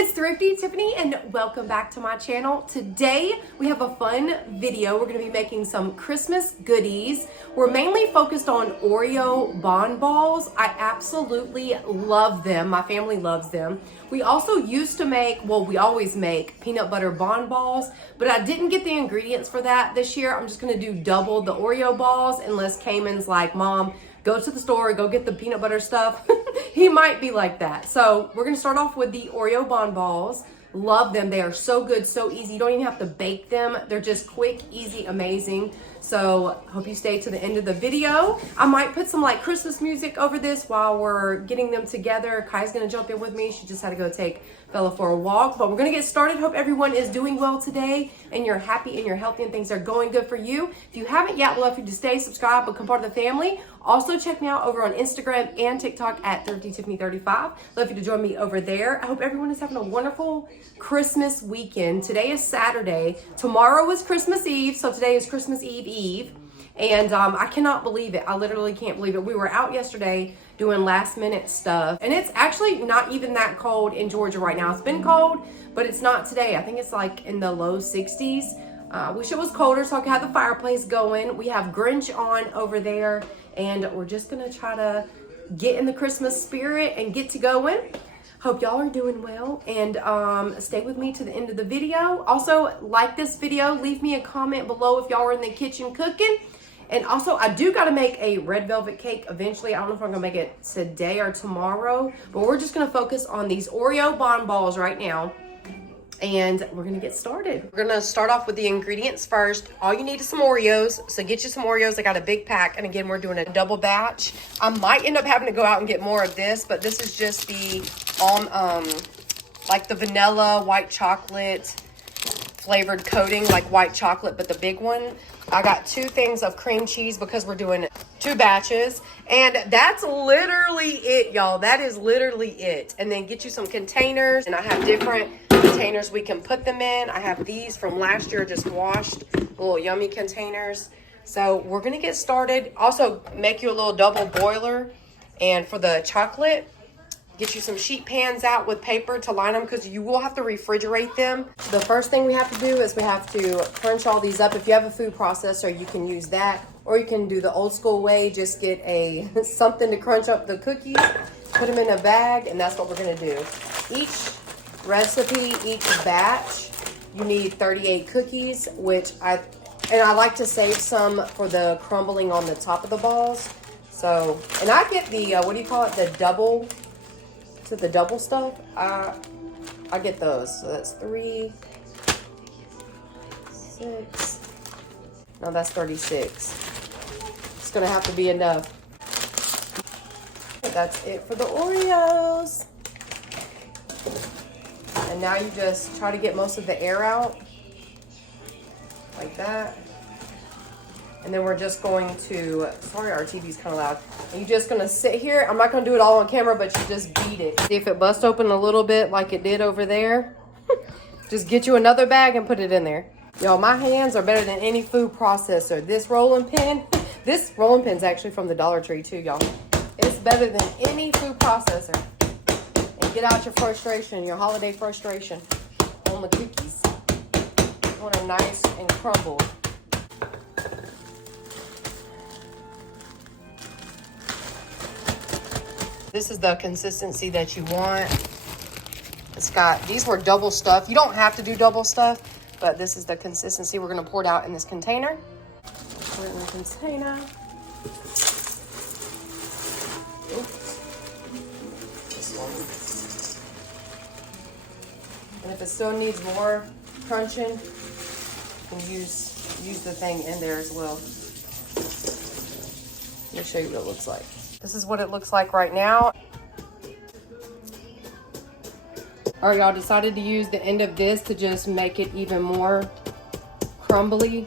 it's Thrifty Tiffany and welcome back to my channel. Today we have a fun video. We're going to be making some Christmas goodies. We're mainly focused on Oreo Bon Balls. I absolutely love them. My family loves them. We also used to make, well, we always make peanut butter Bon Balls, but I didn't get the ingredients for that this year. I'm just going to do double the Oreo balls unless Cayman's like, Mom, go to the store, go get the peanut butter stuff. He might be like that. So we're gonna start off with the Oreo Bon Balls. Love them. They are so good, so easy. You don't even have to bake them. They're just quick, easy, amazing. So hope you stay to the end of the video. I might put some like Christmas music over this while we're getting them together. Kai's gonna jump in with me. She just had to go take Bella for a walk, but we're gonna get started. Hope everyone is doing well today and you're happy and you're healthy and things are going good for you. If you haven't yet, we'd love for you to stay, subscribe, become part of the family. Also check me out over on Instagram and TikTok at ThriftyTiffany35. Love you to join me over there. I hope everyone is having a wonderful Christmas weekend. Today is Saturday. Tomorrow is Christmas Eve, so today is Christmas Eve. And I cannot believe it. I literally can't believe it. We were out yesterday doing last minute stuff. And it's actually not even that cold in Georgia right now. It's been cold, but it's not today. I think it's like in the low 60s. Wish it was colder so I could have the fireplace going. We have Grinch on over there. And we're just gonna try to get in the Christmas spirit and get to going. Hope y'all are doing well and stay with me to the end of the video. Also, like this video, leave me a comment below if y'all are in the kitchen cooking. And also, I do gotta make a red velvet cake eventually. I don't know if I'm gonna make it today or tomorrow, but we're just gonna focus on these Oreo Bon Balls right now. And we're gonna get started. We're gonna start off with the ingredients first. All you need is some Oreos. So get you some Oreos. I got a big pack. And again, we're doing a double batch. I might end up having to go out and get more of this, but this is just the, like the vanilla white chocolate flavored coating, like white chocolate, but the big one. I got 2 things of cream cheese because we're doing 2 batches. And that's literally it, y'all. That is literally it. And then get you some containers. And I have different containers we can put them in. I have these from last year just washed, little yummy containers. So we're gonna get started. Also make you a little double boiler. And for the chocolate, get you some sheet pans out with paper to line them because you will have to refrigerate them. The first thing we have to do is we have to crunch all these up. If you have a food processor, you can use that. Or you can do the old school way, just get something to crunch up the cookies, put them in a bag, and that's what we're gonna do. Each recipe, each batch, you need 38 cookies, which I like to save some for the crumbling on the top of the balls. So, and I get the, what do you call it? The double stuff. I get those. So that's 3, 6. No, that's 36. It's gonna have to be enough. That's it for the Oreos. And now you just try to get most of the air out, like that. And then we're just going to, sorry our TV's kind of loud. And you're just gonna sit here. I'm not gonna do it all on camera, but you just beat it. See if it busts open a little bit like it did over there. Just get you another bag and put it in there. Y'all, my hands are better than any food processor. This rolling pin's actually from the Dollar Tree too, y'all. It's better than any food processor. Get out your frustration, your holiday frustration on the cookies. You want them nice and crumbled. This is the consistency that you want. It's got, these were double stuff. You don't have to do double stuff, but this is the consistency. We're gonna pour it out in this container. Put it in the container. And if it still needs more crunching, you can use the thing in there as well. Let me show you what it looks like. This is what it looks like right now. All right, y'all, decided to use the end of this to just make it even more crumbly.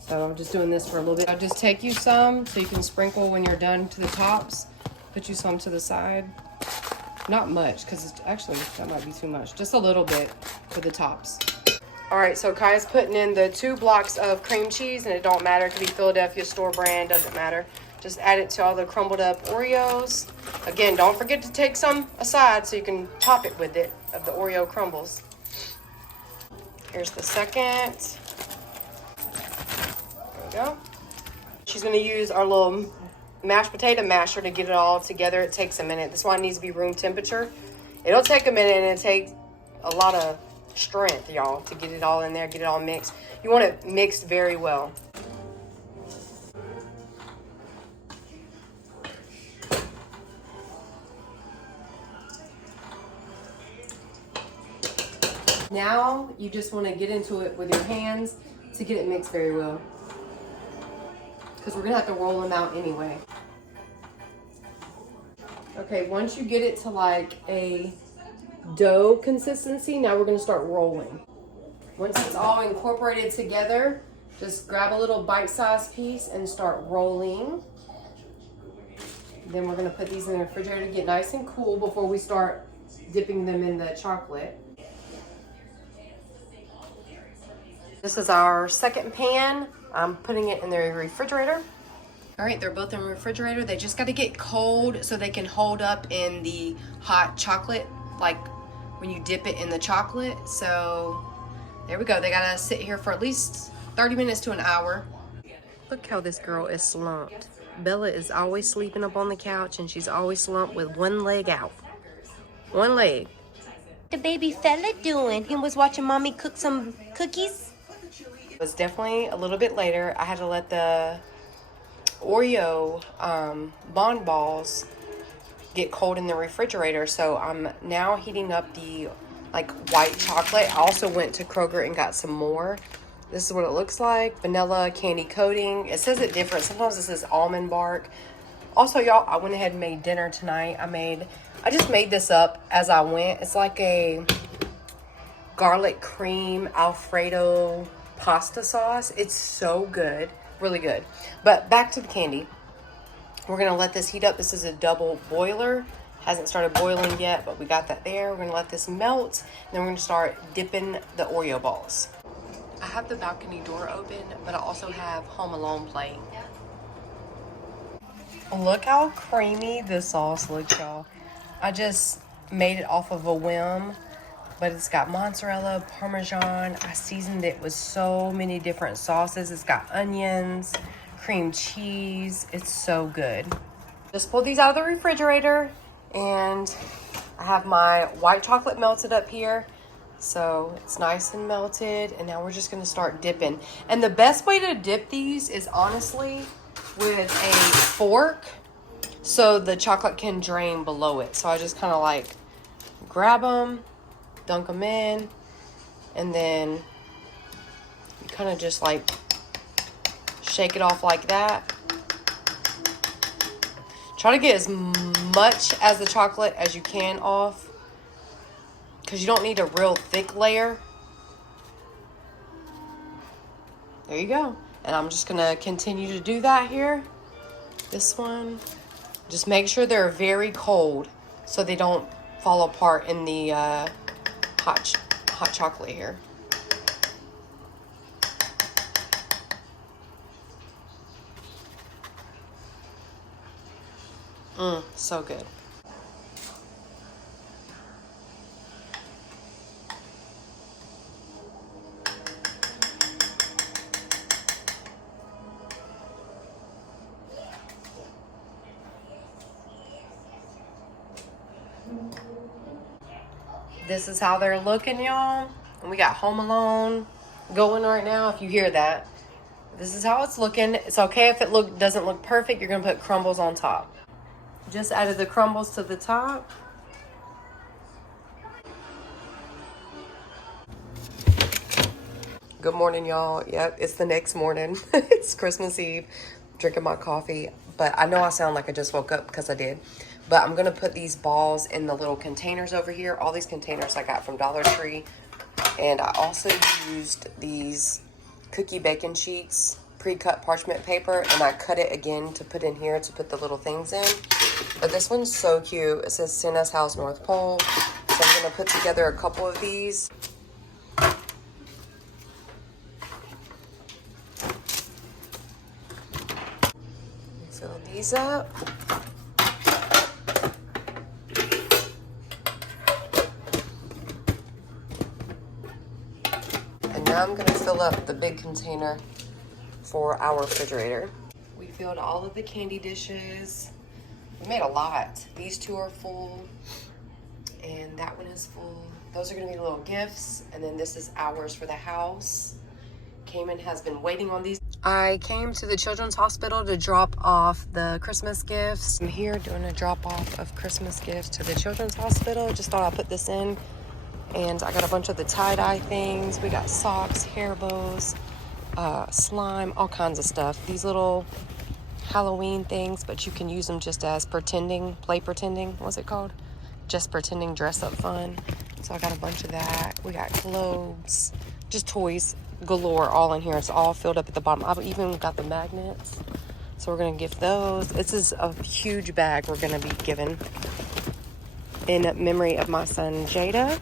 So I'm just doing this for a little bit. I'll just take you some so you can sprinkle when you're done to the tops. Put you some to the side. Not much, because it's actually, that might be too much. Just a little bit for the tops. All right, so Kai's putting in the 2 blocks of cream cheese, and it don't matter. It could be Philadelphia store brand, doesn't matter. Just add it to all the crumbled up Oreos. Again, don't forget to take some aside so you can top it with it, of the Oreo crumbles. Here's the second. There we go. She's gonna use our little mashed potato masher to get it all together. It takes a minute. This one needs to be room temperature. It'll take a minute and it takes a lot of strength, y'all, to get it all in there, get it all mixed. You want it mixed very well. Now you just want to get into it with your hands to get it mixed very well, because we're gonna have to roll them out anyway. Okay, once you get it to like a dough consistency, now we're gonna start rolling. Once it's all incorporated together, just grab a little bite-sized piece and start rolling. Then we're gonna put these in the refrigerator to get nice and cool before we start dipping them in the chocolate. This is our second pan. I'm putting it in the refrigerator. All right, they're both in the refrigerator. They just got to get cold so they can hold up in the hot chocolate, like when you dip it in the chocolate. So there we go. They got to sit here for at least 30 minutes to an hour. Look how this girl is slumped. Bella is always sleeping up on the couch, and she's always slumped with one leg out. One leg. The baby fella doing? He was watching mommy cook some cookies. It was definitely a little bit later. I had to let the Oreo Bon Balls get cold in the refrigerator, so I'm now heating up the like white chocolate. I also went to Kroger and got some more. This is what it looks like. Vanilla candy coating. It says it different. Sometimes it says almond bark. Also, y'all, I went ahead and made dinner tonight. I just made this up as I went. It's like a garlic cream Alfredo pasta sauce. It's so good, really good. But back to the candy. We're gonna let this heat up. This is a double boiler. Hasn't started boiling yet, but we got that there. We're gonna let this melt, and then we're gonna start dipping the Oreo balls. I have the balcony door open, but I also have Home Alone playing. Look how creamy this sauce looks, y'all. I just made it off of a whim, but it's got mozzarella, Parmesan. I seasoned it with so many different sauces. It's got onions, cream cheese. It's so good. Just pulled these out of the refrigerator, and I have my white chocolate melted up here. So it's nice and melted, and now we're just gonna start dipping. And the best way to dip these is honestly with a fork, so the chocolate can drain below it. So I just kind of like grab them, dunk them in, and then you kind of just like shake it off like that. Try to get as much as the chocolate as you can off, because you don't need a real thick layer. There you go. And I'm just gonna continue to do that here. This one. Just make sure they're very cold so they don't fall apart in the hot chocolate here. So good. This is how they're looking, y'all. And we got Home Alone going right now, if you hear that. This is how it's looking. It's okay if it doesn't look perfect. You're gonna put crumbles on top. Just added the crumbles to the top. Good morning, y'all. Yep, it's the next morning. It's Christmas Eve. Drinking my coffee, but I know I sound like I just woke up, because I did. But I'm gonna put these balls in the little containers over here. All these containers I got from Dollar Tree. And I also used these cookie bacon sheets, pre-cut parchment paper, and I cut it again to put in here to put the little things in. But this one's so cute. It says Santa's House North Pole. So I'm gonna put together a couple of these. Fill these up. Now I'm gonna fill up the big container for our refrigerator. We filled all of the candy dishes. We made a lot. These two are full, and that one is full. Those are gonna be little gifts, and then this is ours for the house. Cayman has been waiting on these. I came to the Children's Hospital to drop off the Christmas gifts. I'm here doing a drop off of Christmas gifts to the Children's Hospital. Just thought I'd put this in. And I got a bunch of the tie-dye things. We got socks, hair bows, slime, all kinds of stuff. These little Halloween things, but you can use them just as pretending, play pretending, what's it called? Just pretending dress up fun. So I got a bunch of that. We got globes, just toys galore all in here. It's all filled up at the bottom. I've even got the magnets. So we're gonna gift those. This is a huge bag we're gonna be given in memory of my son Jada.